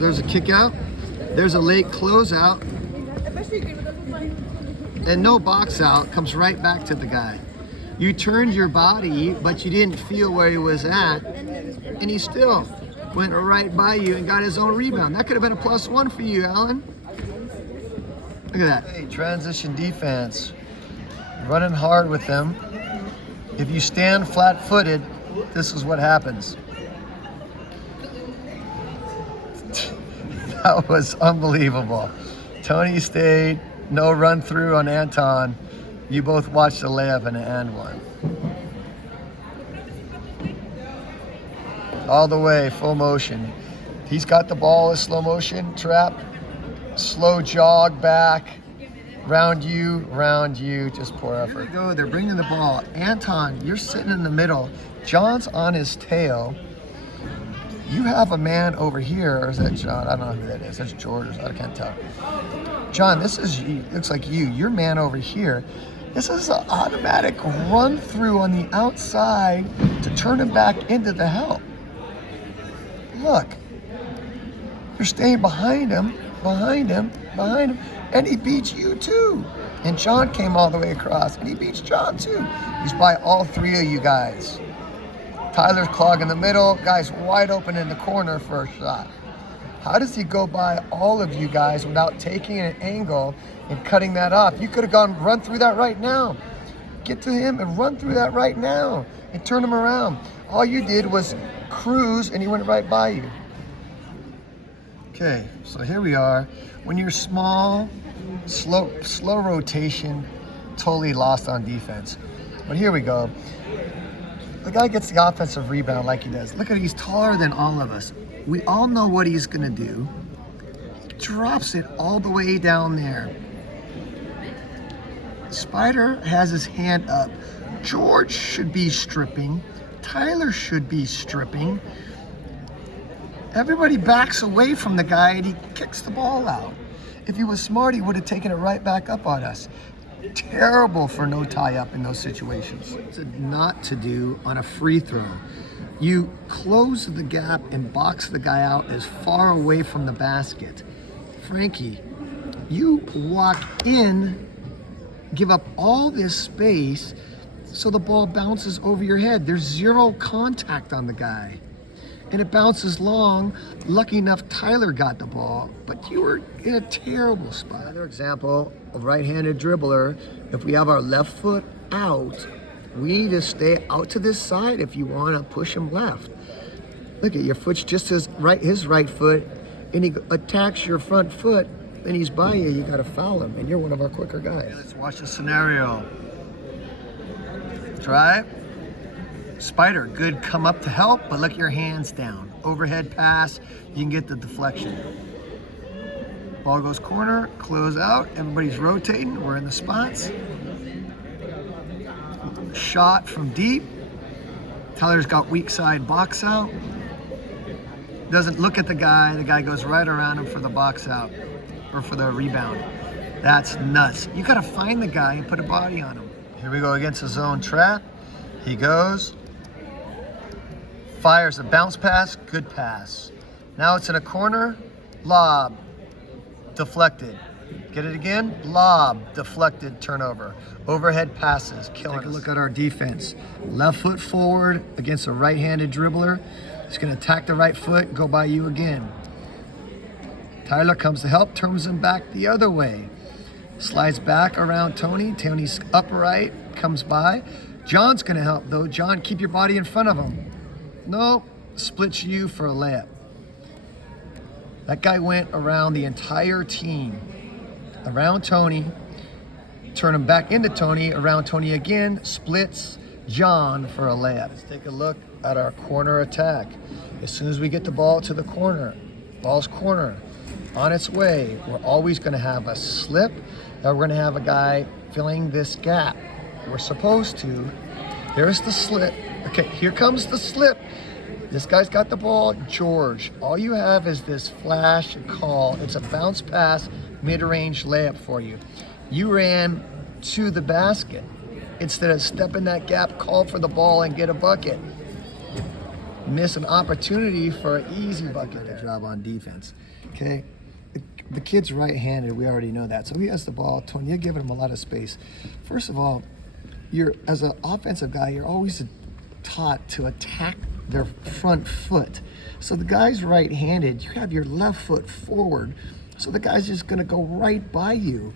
there's a kick out. There's a late closeout. And no box out, comes right back to the guy. You turned your body, but you didn't feel where he was at, and he still went right by you and got his own rebound. That could have been a +1 for you, Alan. Look at that. Hey, transition defense. Running hard with them. If you stand flat-footed, this is what happens. That was unbelievable. Tony stayed, no run through on Anton. You both watched the layup and the and one. All the way, full motion. He's got the ball in slow motion, trap, slow jog back, round you, just poor effort. Here we go, they're bringing the ball. Anton, you're sitting in the middle. John's on his tail. You have a man over here, or is that John? I don't know who that is. That's George, I can't tell. John, this is, looks like you. Your man over here. This is an automatic run through on the outside to turn him back into the help. Look, you're staying behind him, and he beats you too. And John came all the way across, and he beats John too. He's by all three of you guys. Tyler's clogging the middle, guy's wide open in the corner for a shot. How does he go by all of you guys without taking an angle and cutting that off? You could have run through that right now. Get to him and run through that right now and turn him around. All you did was cruise and he went right by you. Okay, so here we are. When you're small, slow rotation, totally lost on defense. But here we go. The guy gets the offensive rebound like he does. Look at, he's taller than all of us. We all know what he's gonna do. He drops it all the way down there. Spider has his hand up. George should be stripping. Tyler should be stripping. Everybody backs away from the guy and he kicks the ball out. If he was smart, he would have taken it right back up on us. Terrible for no tie-up in those situations. What's not to do on a free throw? You close the gap and box the guy out as far away from the basket. Frankie, you walk in, give up all this space so the ball bounces over your head. There's zero contact on the guy. And it bounces long. Lucky enough, Tyler got the ball, but you were in a terrible spot. Another example of right-handed dribbler. If we have our left foot out, we need to stay out to this side if you want to push him left. Look at your foot's just his right foot, and he attacks your front foot, and he's by you. You got to foul him, and you're one of our quicker guys. Okay, let's watch the scenario. Try. Spider, good come up to help, but look, your hands down. Overhead pass, you can get the deflection. Ball goes corner, close out, everybody's rotating, we're in the spots. Shot from deep. Tyler's got weak side box out. Doesn't look at the guy goes right around him for the box out, or for the rebound. That's nuts. You gotta find the guy and put a body on him. Here we go against the zone trap. He goes. Fires a bounce pass, good pass. Now it's in a corner, lob, deflected. Get it again, lob, deflected, turnover. Overhead passes, killing us. Take a look at our defense. Left foot forward against a right-handed dribbler. He's gonna attack the right foot, go by you again. Tyler comes to help, turns him back the other way. Slides back around Tony. Tony's upright, comes by. John's gonna help though. John, keep your body in front of him. No, splits you for a layup. That guy went around the entire team, around Tony, turn him back into Tony, around Tony again, splits John for a layup. Let's take a look at our corner attack. As soon as we get the ball to the corner, ball's corner, on its way, we're always gonna have a slip, or we're gonna have a guy filling this gap. We're supposed to. There's the slip. Okay, here comes the slip. This guy's got the ball, George. All you have is this flash call. It's a bounce pass, mid-range layup for you. You ran to the basket. Instead of stepping that gap, call for the ball and get a bucket. miss an opportunity for an easy bucket job on defense. Okay, the kid's right-handed. We already know that. So he has the ball. Tony, you're giving him a lot of space. First of all, as an offensive guy, you're always taught to attack their front foot. So the guy's right-handed. You have your left foot forward. So the guy's just going to go right by you.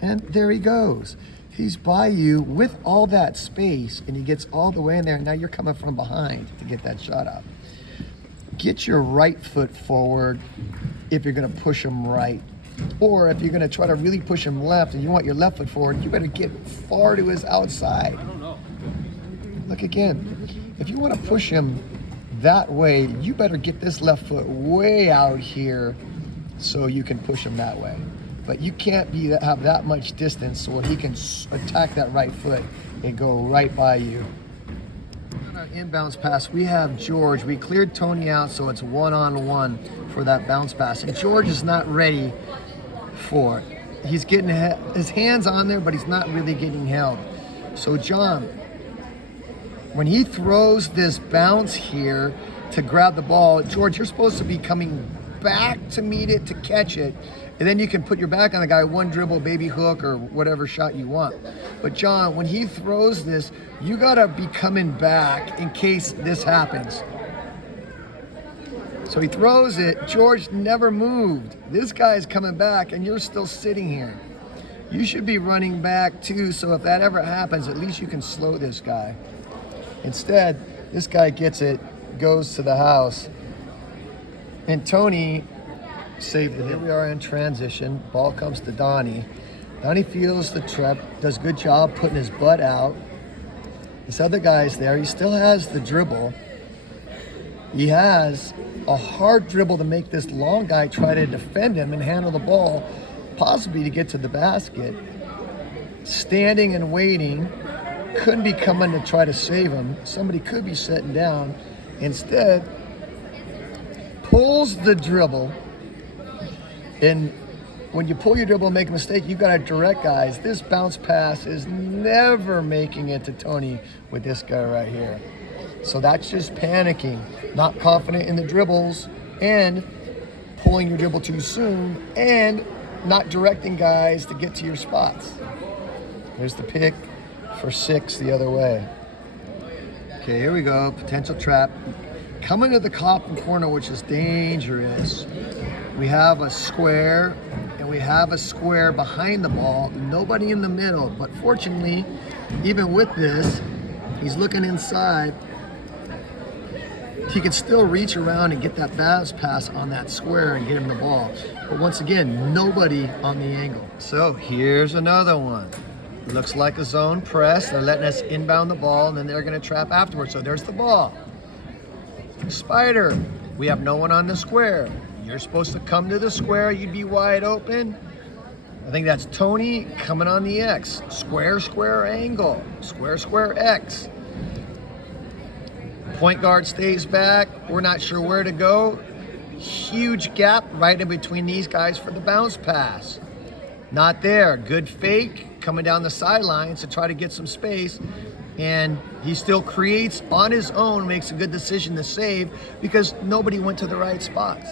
And there he goes. He's by you with all that space, and he gets all the way in there. And now you're coming from behind to get that shot up. Get your right foot forward if you're going to push him right. Or if you're going to try to really push him left and you want your left foot forward, you better get far to his outside. I don't know. Look again. If you want to push him that way, you better get this left foot way out here so you can push him that way. But you can't have that much distance where he can attack that right foot and go right by you. On our inbounds pass, we have George. We cleared Tony out, so it's one-on-one for that bounce pass. And George is not ready for it. He's getting his hands on there, but he's not really getting held. So John, when he throws this bounce here to grab the ball, George, you're supposed to be coming back to meet it, to catch it, and then you can put your back on the guy, one dribble, baby hook, or whatever shot you want. But John, when he throws this, you gotta be coming back in case this happens. So he throws it. George never moved. This guy's coming back, and you're still sitting here. You should be running back too, so if that ever happens, at least you can slow this guy. Instead, this guy gets it, goes to the house, and Tony saved it. Here we are in transition. Ball comes to Donnie. Donnie feels the trap, does a good job putting his butt out. This other guy's there. He still has the dribble. He has a hard dribble to make this long guy try to defend him and handle the ball, possibly to get to the basket. Standing and waiting. Couldn't be coming to try to save him. Somebody could be sitting down. Instead, pulls the dribble. And when you pull your dribble and make a mistake, you've got to direct guys. This bounce pass is never making it to Tony with this guy right here. So that's just panicking, not confident in the dribbles, and pulling your dribble too soon, and not directing guys to get to your spots. There's the pick for 6 the other way. Okay, here we go, potential trap. Coming to the Coffin corner, which is dangerous. We have a square, and we have a square behind the ball. Nobody in the middle, but fortunately, even with this, he's looking inside. He can still reach around and get that bounce pass on that square and get him the ball. But once again, nobody on the angle. So here's another one. Looks like a zone press. They're letting us inbound the ball, and then they're going to trap afterwards. So there's the ball. Spider, we have no one on the square. You're supposed to come to the square. You'd be wide open. I think that's Tony coming on the X. Square, square, angle. Square, square, X. Point guard stays back. We're not sure where to go. Huge gap right in between these guys for the bounce pass. Not there. Good fake coming down the sidelines to try to get some space. And he still creates on his own, makes a good decision to save because nobody went to the right spots.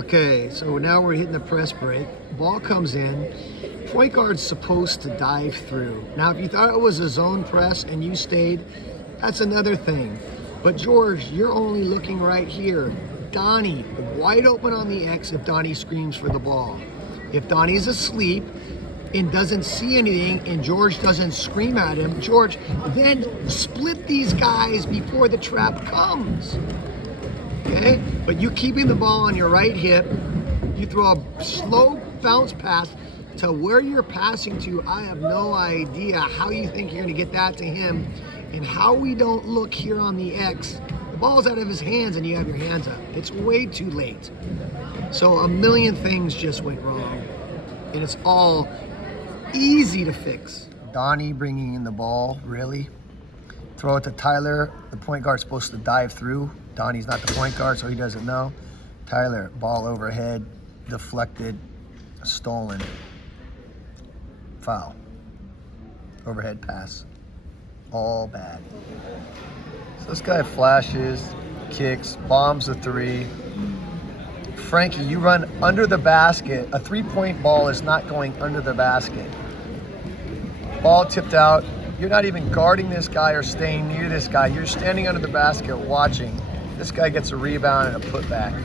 Okay, so now we're hitting the press break. Ball comes in. Point guard's supposed to dive through. Now, if you thought it was a zone press and you stayed, that's another thing. But George, you're only looking right here. Donnie, wide open on the X if Donnie screams for the ball. If Donnie's asleep and doesn't see anything and George doesn't scream at him, George, then split these guys before the trap comes. Okay? But you keeping the ball on your right hip, you throw a slow bounce pass to where you're passing to. I have no idea how you think you're going to get that to him and how we don't look here on the X. The ball's out of his hands and you have your hands up. It's way too late. So a million things just went wrong. And it's all easy to fix. Donnie bringing in the ball, really? Throw it to Tyler. The point guard's supposed to dive through. Donnie's not the point guard, so he doesn't know. Tyler, ball overhead, deflected, stolen. Foul. Overhead pass. All bad. So this guy flashes, kicks, bombs a three. Frankie, you run under the basket. A three-point ball is not going under the basket. Ball tipped out. You're not even guarding this guy or staying near this guy. You're standing under the basket watching. This guy gets a rebound and a putback.